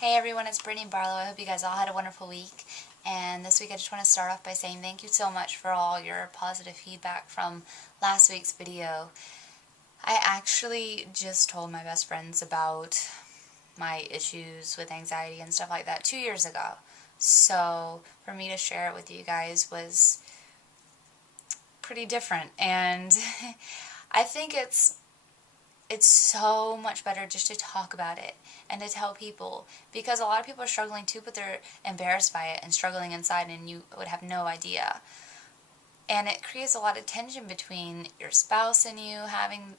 Hey everyone, it's Brittany Barlow. I hope you guys all had a wonderful week. And this week I just want to start off by saying thank you so much for all your positive feedback from last week's video. I actually just told my best friends about my issues with anxiety and stuff like that 2 years ago. So for me to share it with you guys was pretty different. And I think it's so much better just to talk about it and to tell people, because a lot of people are struggling too, but they're embarrassed by it and struggling inside, and you would have no idea. And it creates a lot of tension between your spouse and you having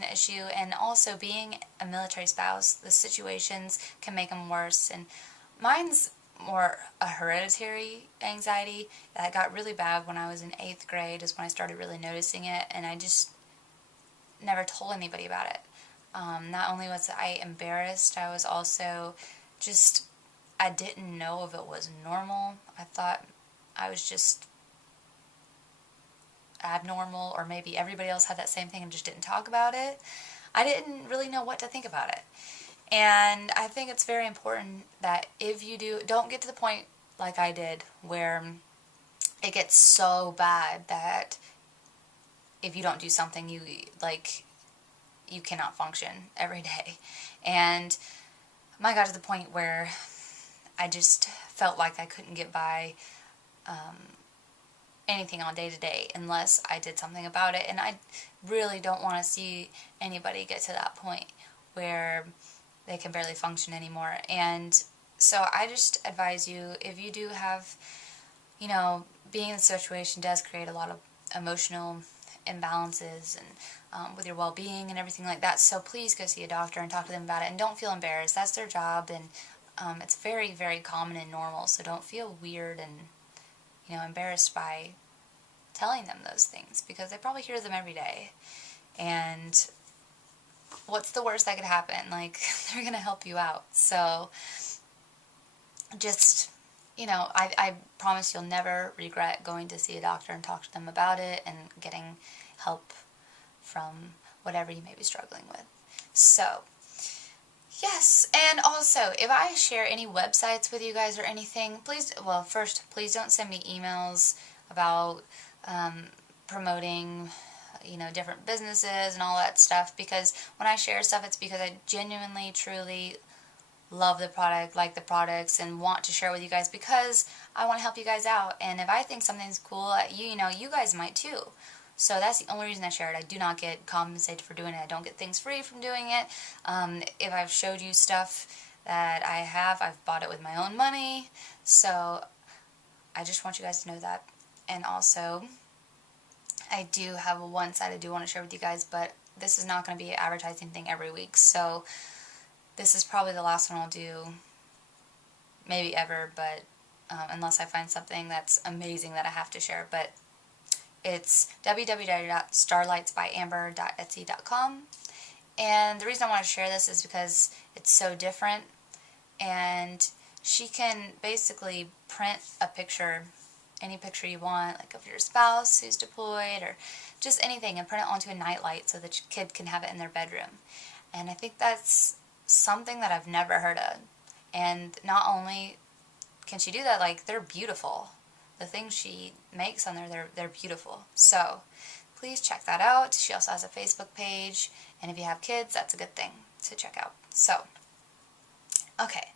the issue, and also being a military spouse. The situations can make them worse, and mine's more a hereditary anxiety that got really bad when I was in 8th grade is when I started really noticing it, and I just never told anybody about it. Not only was I embarrassed, I was also just, I didn't know if it was normal. I thought I was just abnormal, or maybe everybody else had that same thing and just didn't talk about it. I didn't really know what to think about it. And I think it's very important that if you don't get to the point like I did where it gets so bad that if you don't do something, you cannot function every day. And I got to the point where I just felt like I couldn't get by anything on day to day unless I did something about it. And I really don't want to see anybody get to that point where they can barely function anymore. And so I just advise you, if you do have, being in the situation does create a lot of emotional imbalances and with your well-being and everything like that. So please go see a doctor and talk to them about it, and don't feel embarrassed. That's their job, and it's very, very common and normal. So don't feel weird and embarrassed by telling them those things, because they probably hear them every day. And what's the worst that could happen? Like, they're gonna help you out. So just I promise you'll never regret going to see a doctor and talk to them about it and getting help from whatever you may be struggling with. So, yes, and also, if I share any websites with you guys or anything, please don't send me emails about promoting, different businesses and all that stuff, because when I share stuff, it's because I genuinely, truly love the product, like the products, and want to share with you guys, because I want to help you guys out. And if I think something's cool, you guys might too. So that's the only reason I share it. I do not get compensated for doing it. I don't get things free from doing it. If I've showed you stuff that I've bought it with my own money. So I just want you guys to know that. And also, I do have one site I do want to share with you guys, but this is not going to be an advertising thing every week. So this is probably the last one I'll do, maybe ever, but unless I find something that's amazing that I have to share. But it's www.starlightsbyamber.etsy.com. And the reason I want to share this is because it's so different, and she can basically print a picture, any picture you want, like of your spouse who's deployed or just anything, and print it onto a nightlight so the kid can have it in their bedroom. And I think that's something that I've never heard of. And not only can she do that, like, they're beautiful. The things she makes on there, they're beautiful. So please check that out. She also has a Facebook page, and if you have kids, that's a good thing to check out. So, okay,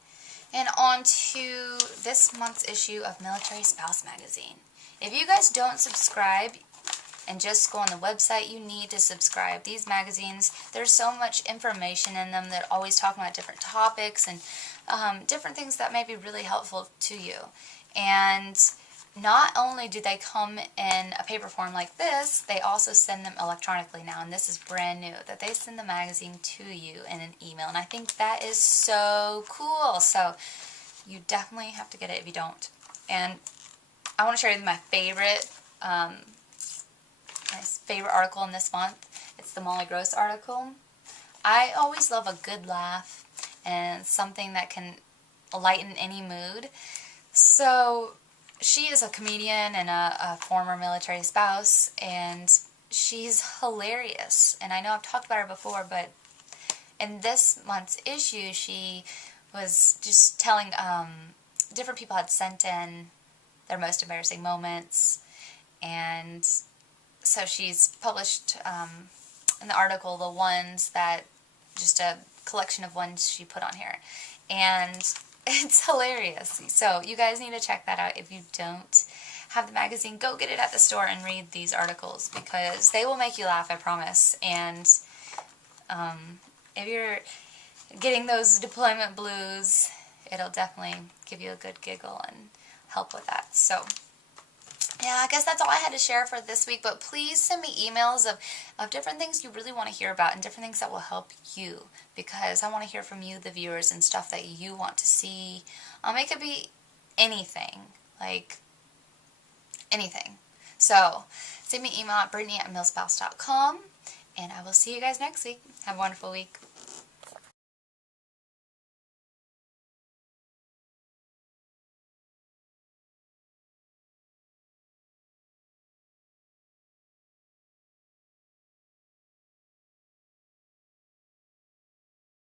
and on to this month's issue of Military Spouse Magazine. If you guys don't subscribe and just go on the website, you need to subscribe. These magazines, there's so much information in them that always talk about different topics and different things that may be really helpful to you. And not only do they come in a paper form like this, they also send them electronically now, and this is brand new, that they send the magazine to you in an email, and I think that is so cool. So you definitely have to get it if you don't. And I want to share with you my favorite article in this month. It's the Molly Gross article. I always love a good laugh and something that can lighten any mood. So she is a comedian and a former military spouse, and she's hilarious. And I know I've talked about her before, but in this month's issue, she was just telling, different people had sent in their most embarrassing moments, and so she's published in the article the ones that, just a collection of ones she put on here, and it's hilarious. So you guys need to check that out. If you don't have the magazine, go get it at the store and read these articles, because they will make you laugh, I promise. And if you're getting those deployment blues, it'll definitely give you a good giggle and help with that. So yeah, I guess that's all I had to share for this week, but please send me emails of different things you really want to hear about and different things that will help you, because I want to hear from you, the viewers, and stuff that you want to see. It could be anything, like anything. So send me an email at brittany@millspouse.com, and I will see you guys next week. Have a wonderful week.